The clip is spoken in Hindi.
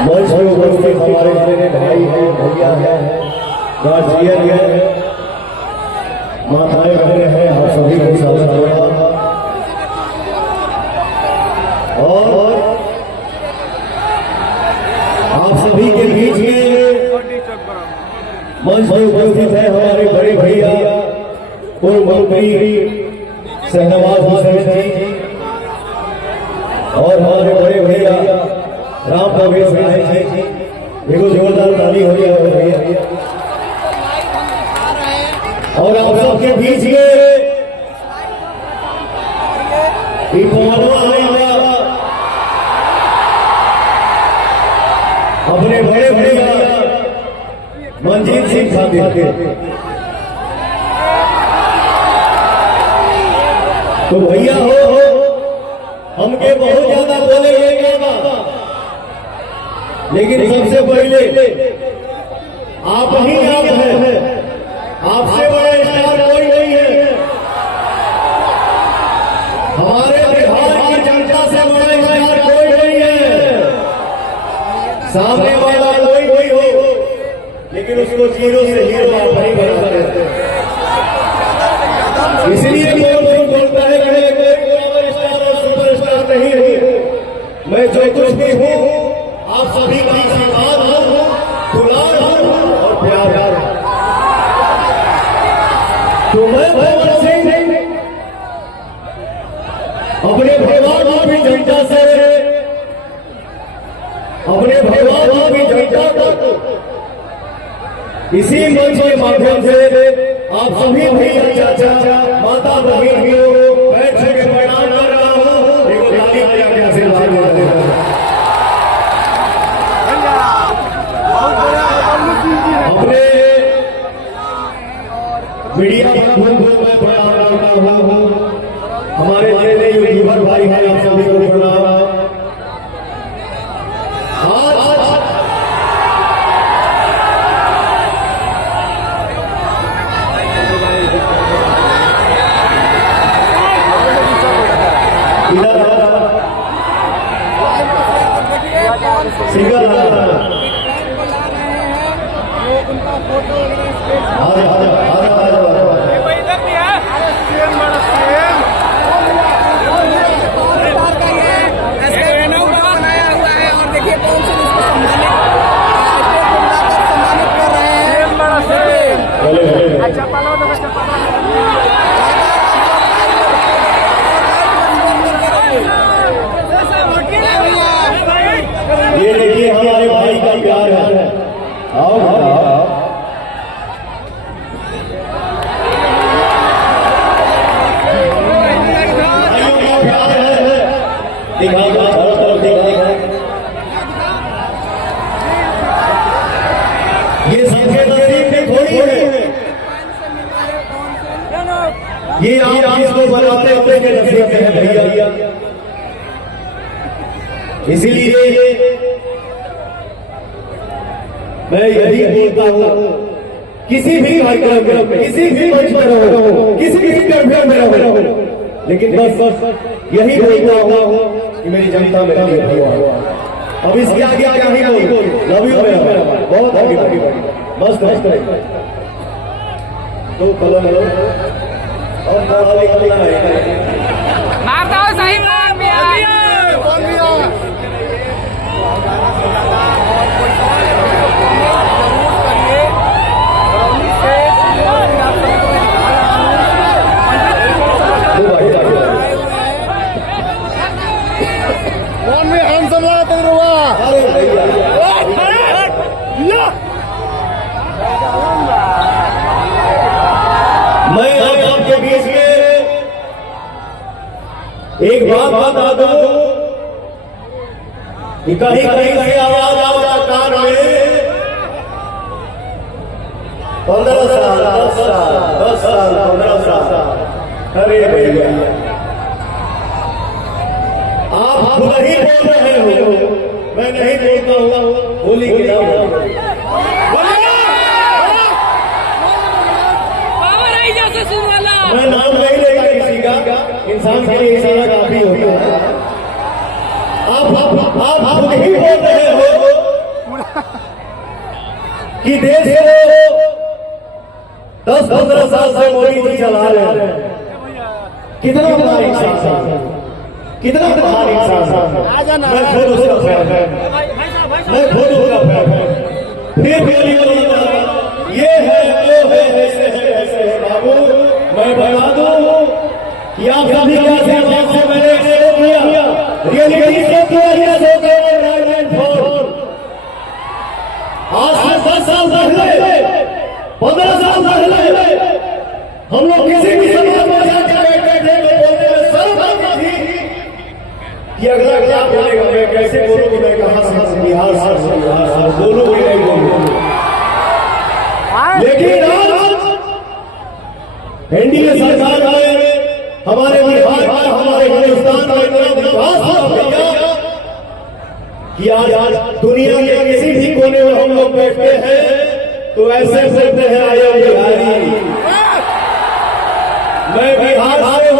मंच में उपस्थित हमारे जितने भाई हैं, भैया हैं, गार्जियन हैं, माताएं बहनें हैं, हम सभी को सावधान और आप सभी के बीच में मंच में उपस्थित है हमारे बड़े भैया पूर्व मंत्री शहनवाज हुसैन जी और हमारे बड़े भैया राम प्रवेश राय जी। देखो जोरदार ताली हो रही है। और आप सबके बीच में अपने बड़े भैया मंजीत सिंह खातिर। तो भैया हो हमके बहुत ज्यादा बोले लेकिन सबसे पहले आप ही आप हैं, आपसे बड़ा स्टार कोई नहीं है। हमारे बिहार की जनता से बड़ा स्टार कोई नहीं है। सामने वाला कोई हो लेकिन उसको जीरो से हीरो आप नहीं बना सकते। इसलिए कोई बोलता है कि कोई पावर स्टार और सुपरस्टार नहीं है। मैं जो कुछ भी हूँ आप सभी का आशीर्वाद हो, दुलार हो और प्यार हो। तो मैं भगवान सिंह अपने भगवान की जनता से, अपने भगवान की जनता तक इसी मंच के माध्यम से आप सभी भैया चाचा माता बहन बैठ के प्रणाम कर रहा हूँ। अपने मीडिया में प्रणाम करता हूँ। हमारे जितने यूट्यूबर भाई हैं आप सभी को प्रणाम। उनका फोटो बनाया हुआ है और देखिए कौन से इसको सम्मानित कर रहे हैं। ये देखिए हमारे भाई का प्यार है। आओ ये सबके नसीब में थोड़ी है। ये आप इसको बनाते होते के नसीब में है भैया। इसीलिए मैं यही बोलता हूँ किसी भी कार्यक्रम में, किसी भी मंच पर रहो, किसी कार्यक्रम में रहो, लेकिन बस यही बोलता हूँ कि मेरी जनता मेरे लिए भैया। अब इसके आगे आगे नहीं बोल, लव यू मेरा बहुत आगे मस्त मस्त तो कलम और मारता हो सही मार में मैं आपके बीच में एक बात बता दूं कि कहीं कहीं से आवाज आवाज कान में 15 साल 10 साल 10 साल 15 साल। अरे भैया आप खुद ही बोल रहे हो, मैं नहीं बोलता हूँ। होली के नाम पावर आई जो ससुर वाला। मैं नाम नहीं लेगा किसी का, इंसान के लिए इशारा काफी होता है। आप खुद ही बोल रहे हो कि देश को 10-15 साल से मोदी जी चला रहे हैं। कितना बड़ा इंसान, कितना बड़ा इंसान। मैं खुद उसका फैन है, मैं खुद उसका फैन है। फिर ये है वो है, ऐसे है ऐसे है। बाबू मैं बता दूं कि आप सभी कैसे बात से मैंने शो किया, रियलिटी शो किया, राइट एंड फोर। आज से 10 साल पहले 15 साल पहले हम लोग किसी भी समाज में जाकर बैठे थे तो बोलने में शर्म आती थी कि अगला क्या बोलेगा, मैं कैसे बोलूँ, मैं कहाँ से, बिहार से बोलूँ कि नहीं बोलूँ। लेकिन आज एनडीए सरकार में हमारे बिहार का, हमारे हिंदुस्तान का इतना विकास हो गया कि आज दुनिया के किसी भी कोने में हम लोग बैठते हैं तो ऐसे बोलते हैं आया बिहारी। मैं बिहार से